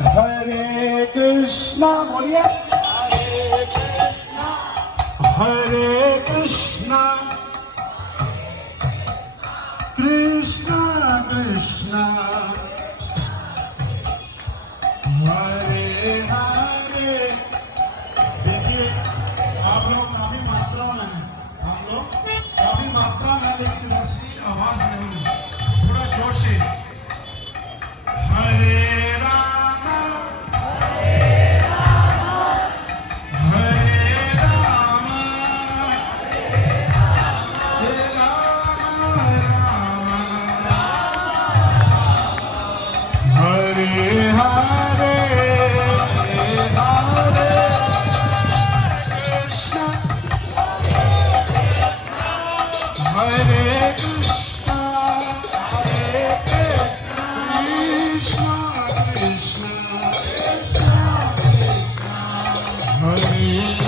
हरे कृष्णा बोलिए हरे कृष्णा कृष्णा कृष्णा हरे हरे। देखिए आप लोग काफी मात्रा में हैं, आप लोग काफी मात्रा में, लेकिन वैसी आवाज नहीं, थोड़ा जोर से। हरे राम हरे राम हरे हरे हरे कृष्णा हरे कृष्णा कृष्णा कृष्णा हरे